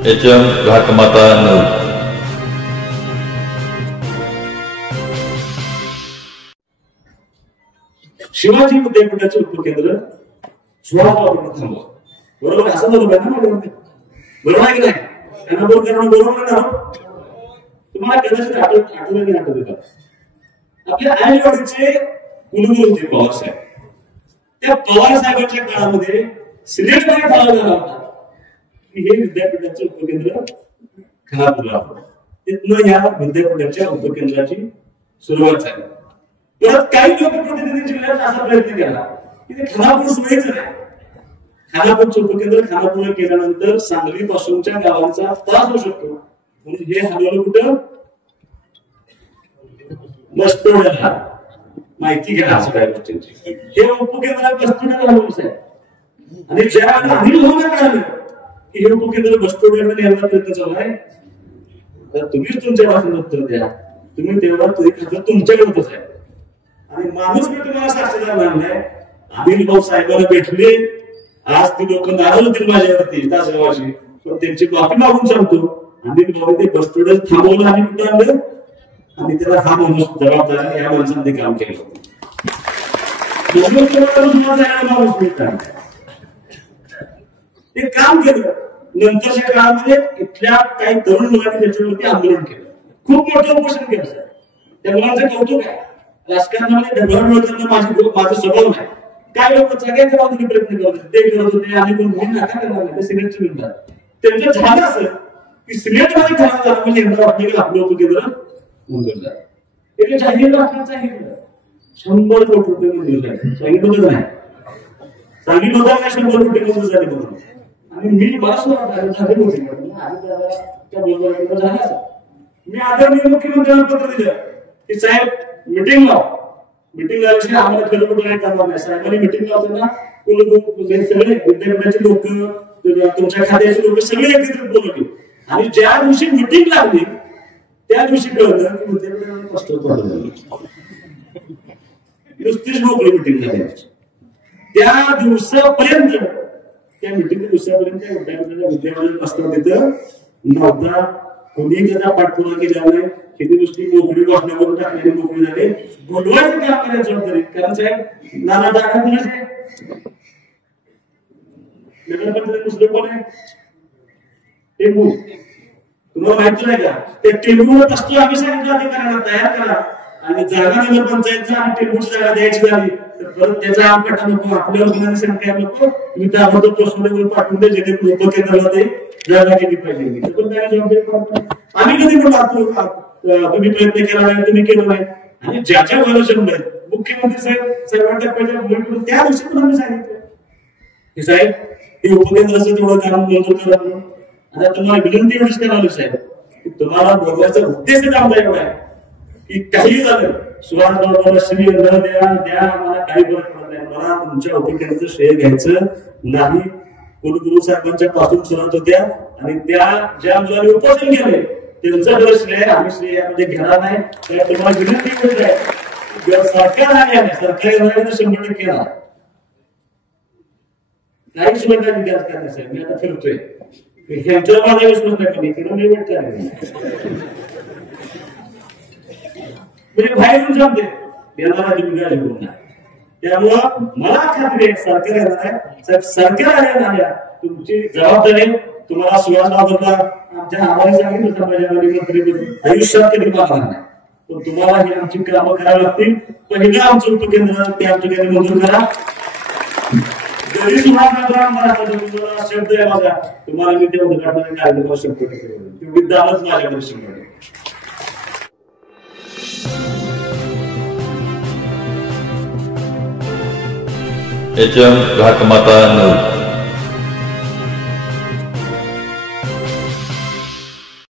HM घाटमाता 9. Shivaji विद्यापीठाचे उपकेंद्र 16 थांबवा. बरोबर असं बरोबर आहे ना? बरोबर आहे की नाही? त्यांना बोल करणं बरोबर आहे ना? तुम्हाला कदाचित आठवलं का आपल्या आईवडीलचे कुलगुरू होते पवार साहेब. त्या पवार साहेबांच्या काळामध्ये सिलेक्ट ठराव झाला होता की हे विद्यापीठाचे उपकेंद्र खानापूरला तिथनं या विद्यापीठाच्या उपकेंद्राची सुरुवात झाली. परत काही लोकप्रतिनिधी जिल्ह्यात असा प्रयत्न केला की ते खानापूर सोयीचं नाही. खानापूरचं उपकेंद्र खानापूरला केल्यानंतर सांगली पासूनच्या गावांचा त्रास होऊ शकतो म्हणून हे हलवलं कुठं? बसतोड्याला. माहिती घ्या असं काही गोष्टींची. हे उपकेंद्र बसतोड्याला हलवलं आहे. आणि ज्या अनिल भाऊला कळालं की हे उपकेंद्र बसतोड्याला न्यायला प्रयत्न चालू आहे तर तुम्हीच तुमच्या भाषेत उत्तर द्या. तुम्ही तेवढा तरी खातं तुमच्याकडे आहे. आणि माणूस मी तुम्हाला साक्षीदार मानलाय. अनिल भाऊ साहेबांना भेटले. आज ती लोक नाराज होतील माझ्यावरती तासगावाची. पण त्यांची माफी मागून सांगतो अनिल भाऊ ते बसतोड्यात थांबवलं आणि कुठं आणलं आणि त्याला हा माणूस जबाबदार या माणसाने काम केलं. ते काम केलं. नंतरच्या काळामध्ये इथल्या काही तरुण मुलांनी त्याच्यावरती आंदोलन केलं. खूप मोठं उपोषण केलं. त्या मुलांचं कौतुक आहे. राजकारणामध्ये माझा स्वभाव नाही. काय लोक सगळ्यांच्या बाजूने प्रयत्न करत होते. ते करत होते आणि कोण म्हणून नाका करणार नाही. ते सिलेक्टचे म्हणतात. त्यांचं झालं असं की सिलेक्ट मध्ये खराब झालं म्हणजे आपल्याला आपलं उपकेंद्र मंजूर झालं. ते जाहीर आपल्याला सांगितलं 100 कोटी रुपये मंजूर झाले. सांगितलं नाही. सांगितलं होतं नाही 100 कोटी मंजूर झाले म्हणून. आणि मी बराच झाले होते त्या बोलवर झालं. मी आदरणीय मुख्यमंत्र्यांना पत्र दिलं की साहेब मिटिंग लाव. मिटिंग झाल्याशिवाय आम्हाला खेळपट नाही करणार नाही. साहेबांनी मिटिंग लावताना सगळे विद्यापीठाचे लोक तुमच्या खात्याचे लोक सगळे एकत्रित बोलवले. आणि ज्या दिवशी मिटिंग लागली त्या दिवशी कळलं की विद्यापीठाने कष्ट नुसतीच मोकळी मिटिंग झाली. त्या दिवसापर्यंत त्या मिटिंगच्या दिवसापर्यंत विद्यापीठाच्या विद्यापीठाचा प्रस्ताव तिथं नव्हता. कोणी त्याचा पाठपुरावा केला नाही. किती गोष्टी मोकळी वाटण्यावरून टाकलेली मोकळी झाले. बोलवायचं काम करायचं जबाबदारी. कारण साहेब नाना दाखल दिलं साहेब नगरपंचायत दुसरं कोण आहे? टेंबू. तुम्हाला माहिती नाही का? ते टेंबूवर असतो आम्ही सांगितलं अधिकाऱ्यांना तयार करा आणि जागा नगरपंचायतचा आणि टेंबूची जागा द्यायची झाली तर परत त्याचा आमकटा नको. आपल्यावर होणारी संख्या नको. तुम्ही त्याबद्दल प्रश्न पाठवून दे जेणेकरून उपकेंद्राला ते जागा केली पाहिजे. आम्ही कधी पण तुम्ही प्रयत्न केला नाही तुम्ही केलं नाही. आणि ज्याच्या भरोशावर मुख्यमंत्री साहेबांच्या पहिल्या त्या दिवशी पण आम्ही सांगितलं की साहेब हे उपकेंद्राचं तेवढं काम मंजूर करा. आता तुम्हाला विनंती एवढीच करावी साहेब की तुम्हाला बोलवायचा उद्देश आमचा एवढा आहे की काही झालं सुहास बाबाला श्रेय न द्या मला काही फरक पडत नाही. मला तुमच्या उपकेंद्राचं श्रेय घ्यायचं नाही. कुलगुरू साहेबांच्या पासून सुरुवात होत्या आणि त्या ज्या मुलांनी उपोषण केले त्यांचं श्रेय आम्ही श्रेय यामध्ये घेणार नाही. तुम्हाला विनंती करत आहे सरकार आले सरकारी 100% येणार. काही सुद्धा विकास करण्यासाठी मी आता फिरतोय. ह्यांच्यावर माझा विश्वास नाही केला मी वाटत म्हणजे बाहेरून सांगते येणारा विकास होऊन नाही. त्यामुळं मला खात्री आहे सरकार येणार आहे. साहेब सरकार आल्या तुमची जबाबदारी तुम्हाला सुहास होता आमच्या आम्हाला सांगितलं मंत्री आयुष्यात कधी पाहणार नाही. पण तुम्हाला ही आमची कामं करावी लागतील. पहिलं आमचं उपकेंद्र ते आमच्या ठिकाणी मंजूर करा. जरी सुहास शब्द आहे माझा तुम्हाला मी ते उद्घाटन कार्यक्रम 100% तेवढी दानच माझ्याकडे 100%. HM घाटमाता 9.